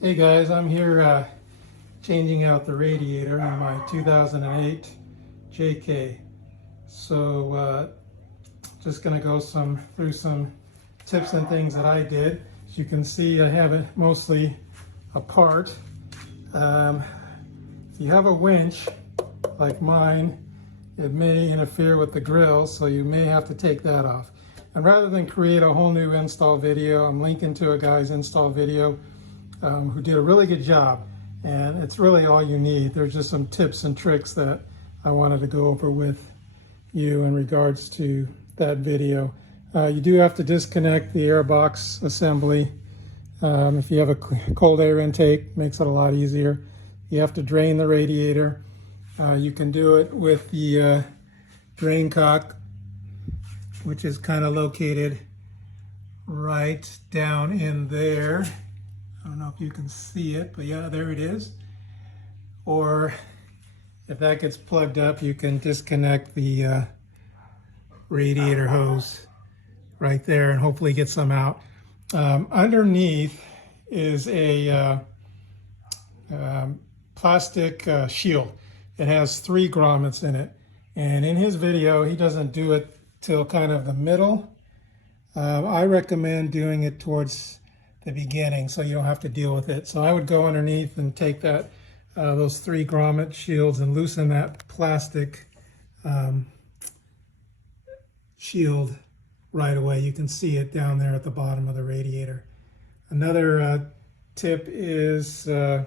Hey guys, I'm here changing out the radiator in my 2008 JK. So just going to go through some tips and things that I did. As you can see, I have it mostly apart. If you have a winch like mine, it may interfere with the grill, so you may have to take that off. And rather than create a whole new install video, I'm linking to a guy's install video who did a really good job, and it's really all you need. There's just some tips and tricks that I wanted to go over with you in regards to that video. You do have to disconnect the air box assembly. If you have a cold air intake, makes it a lot easier. You have to drain the radiator. You can do it with the drain cock, which is kind of located right down in there. I don't know if you can see it, but yeah, there it is. Or if that gets plugged up, you can disconnect the radiator hose right there and hopefully get some out. Underneath is a plastic shield. It has 3 grommets in it. And in his video, he doesn't do it till kind of the middle. I recommend doing it towards the beginning so you don't have to deal with it. So I would go underneath and take that those 3 grommet shields and loosen that plastic shield right away. You can see it down there at the bottom of the radiator. Another tip is to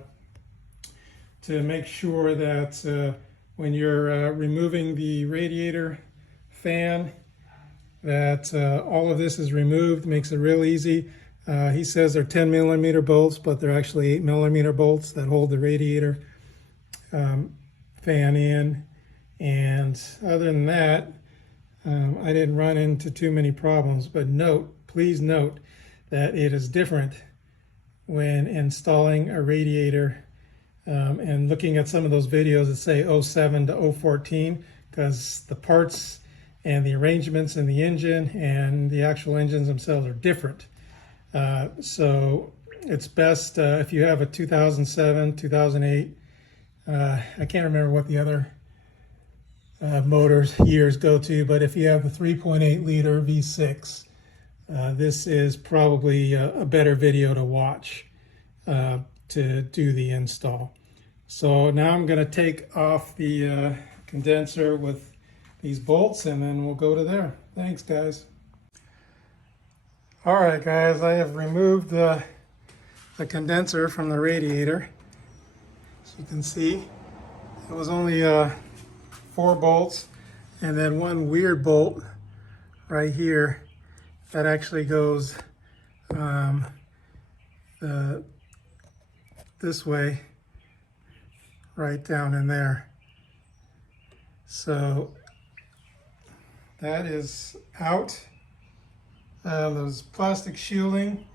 make sure that when you're removing the radiator fan, that all of this is removed. Makes it real easy. He says they're 10mm bolts, but they're actually 8mm bolts that hold the radiator fan in. And other than that, I didn't run into too many problems. But please note that it is different when installing a radiator and looking at some of those videos that say 07 to 014, because the parts and the arrangements in the engine and the actual engines themselves are different. So it's best if you have a 2007, 2008, I can't remember what the other motors years go to, but if you have the 3.8 liter V6, this is probably a better video to watch to do the install. So now I'm going to take off the condenser with these bolts, and then we'll go to there. Thanks, guys. All right, guys, I have removed the condenser from the radiator. As you can see, it was only 4 bolts, and then one weird bolt right here that actually goes this way, right down in there. So that is out. There's plastic shielding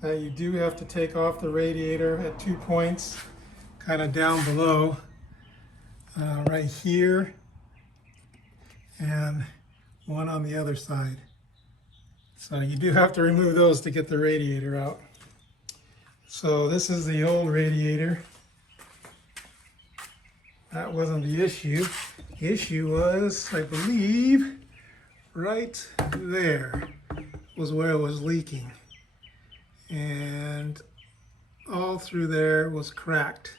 that you do have to take off the radiator at 2 points, kind of down below, right here, and one on the other side. So you do have to remove those to get the radiator out. So this is the old radiator. That wasn't the issue. The issue was, I believe, right there was where it was leaking, and all through there was cracked.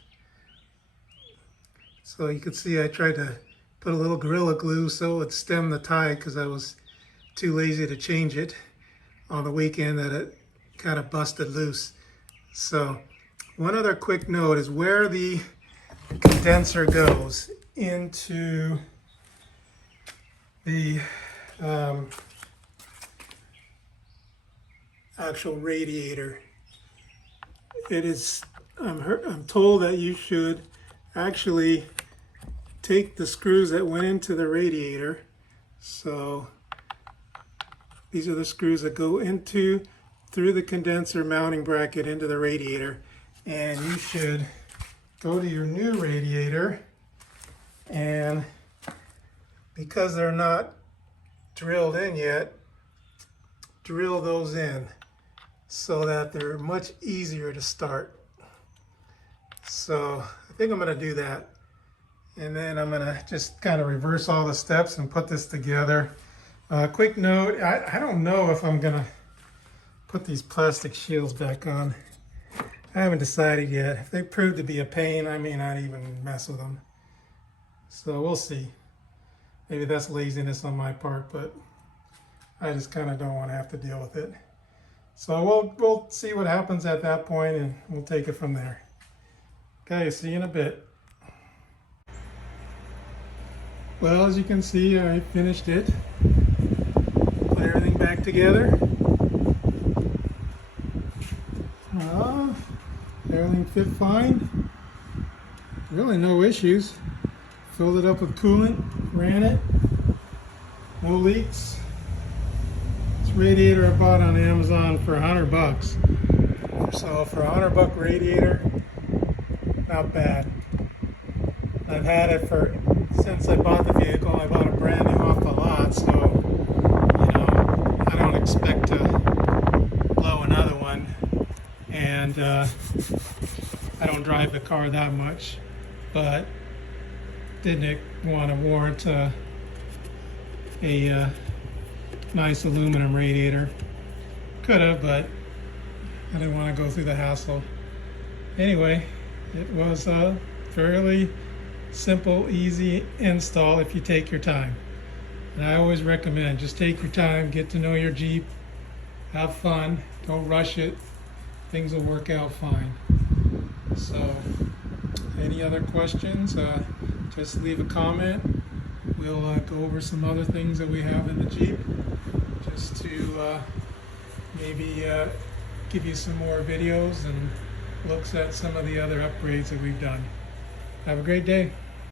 So you could see I tried to put a little Gorilla Glue so it would stem the tie, because I was too lazy to change it on the weekend that it kind of busted loose. So one other quick note is where the condenser goes into the actual radiator. It is, I'm told that you should actually take the screws that went into the radiator. So these are the screws that go through the condenser mounting bracket into the radiator, and you should go to your new radiator, and because they're not drilled in yet, drill those in so that they're much easier to start. So I think I'm going to do that. And then I'm going to just kind of reverse all the steps and put this together. Quick note, I don't know if I'm going to put these plastic shields back on. I haven't decided yet. If they prove to be a pain, I may not even mess with them. So we'll see. Maybe that's laziness on my part, but I just kind of don't want to have to deal with it. So we'll see what happens at that point, and we'll take it from there. Okay, see you in a bit. Well, as you can see, I finished it. Put everything back together. Everything fit fine. Really no issues. Filled it up with coolant, ran it. No leaks. This radiator I bought on Amazon for $100. So for $100 radiator, not bad. I've had it since I bought the vehicle. I bought it brand new off the lot, so I don't expect to blow another one. And I don't drive the car that much, but didn't want to warrant a nice aluminum radiator. Could have, but I didn't want to go through the hassle. Anyway, it was a fairly simple, easy install if you take your time. And I always recommend just take your time, get to know your Jeep, have fun, don't rush it. Things will work out fine. So, any other questions, just leave a comment. We'll go over some other things that we have in the Jeep, just to maybe give you some more videos and looks at some of the other upgrades that we've done. Have a great day.